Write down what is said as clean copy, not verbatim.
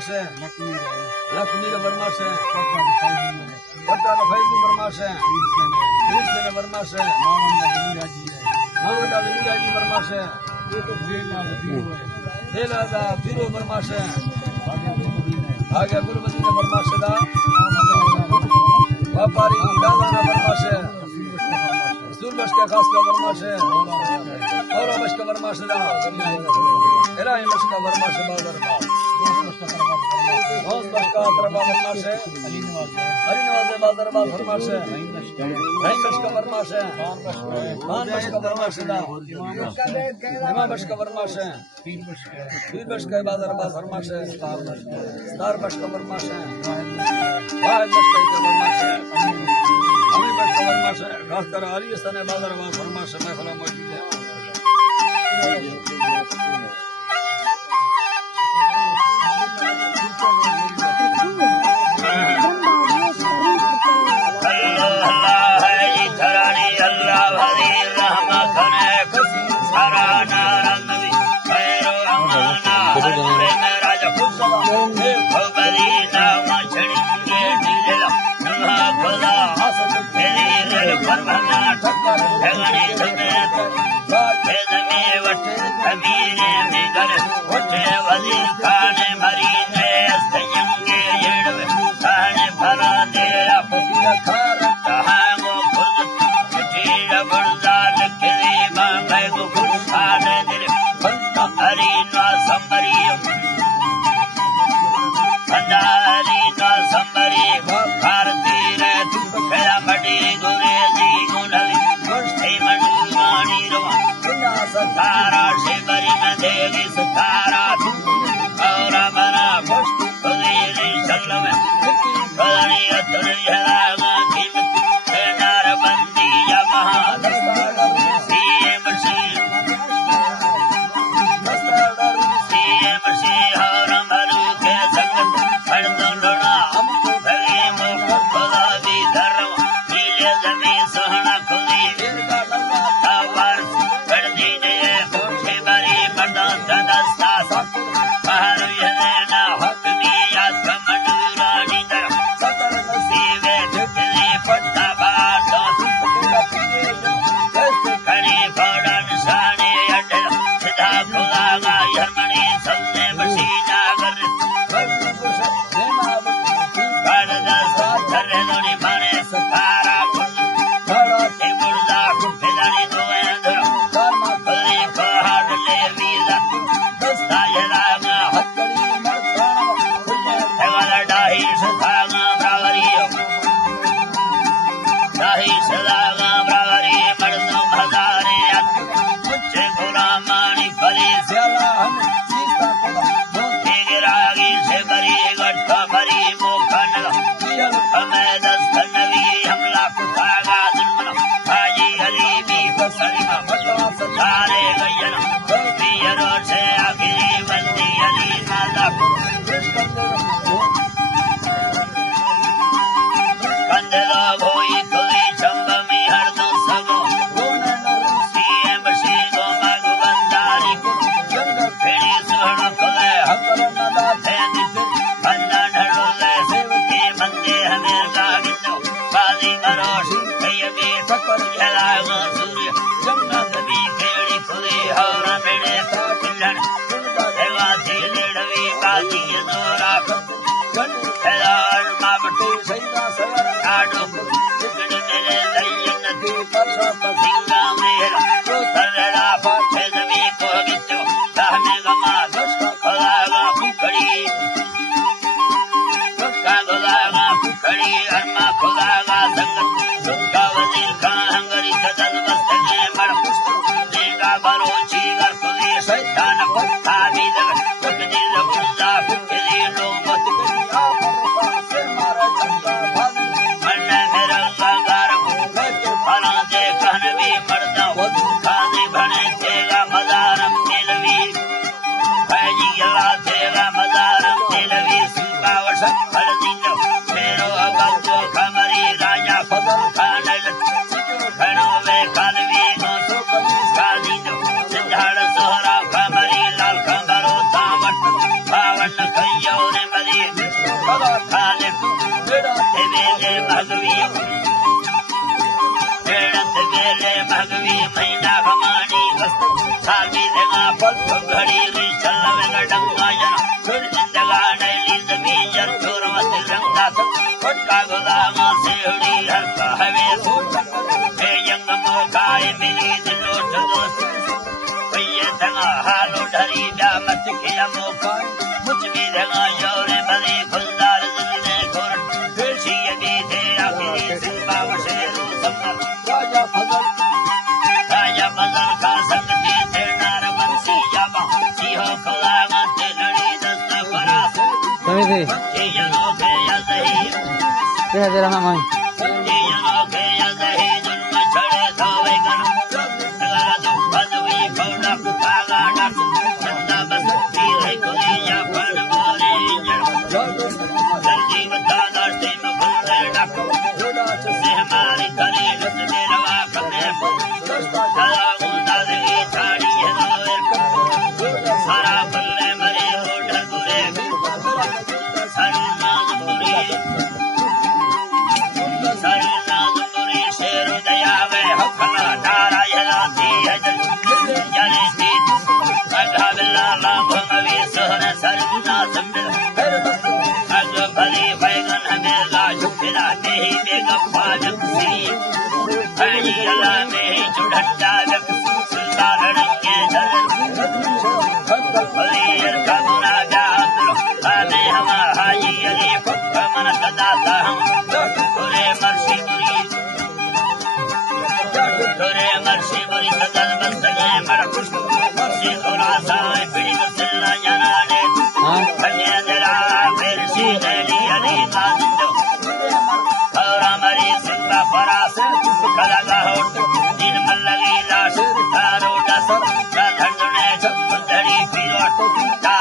बरमाशे लक्ष्मी का बरमाशे पट्टा का फैजी बरमाशे कृष्ण ने बरमाशे मावंदा विराजी बरमाशे देला दा फिरो बरमाशे आगे गुरुपति ने बरमाशे दा व्यापारी दादा ने बरमाशे सूरबश के खास का बरमाशे और बश का बरमाशे दा इलाही बश का बरमाशे बादर बा नौज बश का तरबा बरमाशे अली नवाज बादर बा बरमाशे रही बश का बरमाशे मान बश का बरमाशे दा इमाम बश का बरमाशे पीर बश का बादर बा बरमाशे स्टार बश का बरमाशे वाहिद बश का बरमाशे अमी बश का बरमाशे डॉक्टर अली हसन बादर बा बरमाशे महफिल मौजूद है। वेले भगवी भेड़त वेले भगवी महीना भमानी साली देगा पल घड़ी रे चलवे डंगा जन छोड़ जिंदगा नैली जमीन जन छोर मत रंगा फटका गोदामा सेहड़ी हर हवे हे यंग मोकाए मिली दिलोट दोस्त भैया धंगा हालो ढरी जा मत किया मोका मुझ भी धंगा योरे भले खुलदार जिंदे खोर खुशी यदि थे आखिरी सिंबा वशेरू सम्मत राजा फजल का संगति थे नार बंसी जाबा सिहो खुलामा ते लड़ी दस्ता फरास कमी थी ये यनो के यजही क्या है तेरा हम ये यनो के यजही जुल्म छड़े धोवे गन लगा दो बदवी फौड़ा पागा डस चंदा बस तीरे कोई या फन बोले जल्दी बता दास्ते में फुल डक से हमारी करी लस दे रवा कमे चला गुंदा दे छाड़ी है नोर सारा बल्ले मरे मोटर गुरे सरना दुरी शेर दया वे हकला डारा यलाती अजल जले सीत अगा बिल्ला भंगवी सहर सरना संबिल अग भली बैगन हमें लाश फिरा नहीं बेगप्पा जक्सी भली अला में चुढ़ट्टा जक सुल्तान के जल भली का गुना जादलो आने हम हाई अली फक मन कदाता हम तुरे मर्शी बुरी सदल बंदगे मरकुश मर्शी खुलासा पिड़ी मसला जनाने भले जरा फिर सी नली अली नाजिंदो और हमारी सिंबा फरास कलगा होट दिन मल्लगी लाश तारो डस धंधने धड़ी पीरोट ता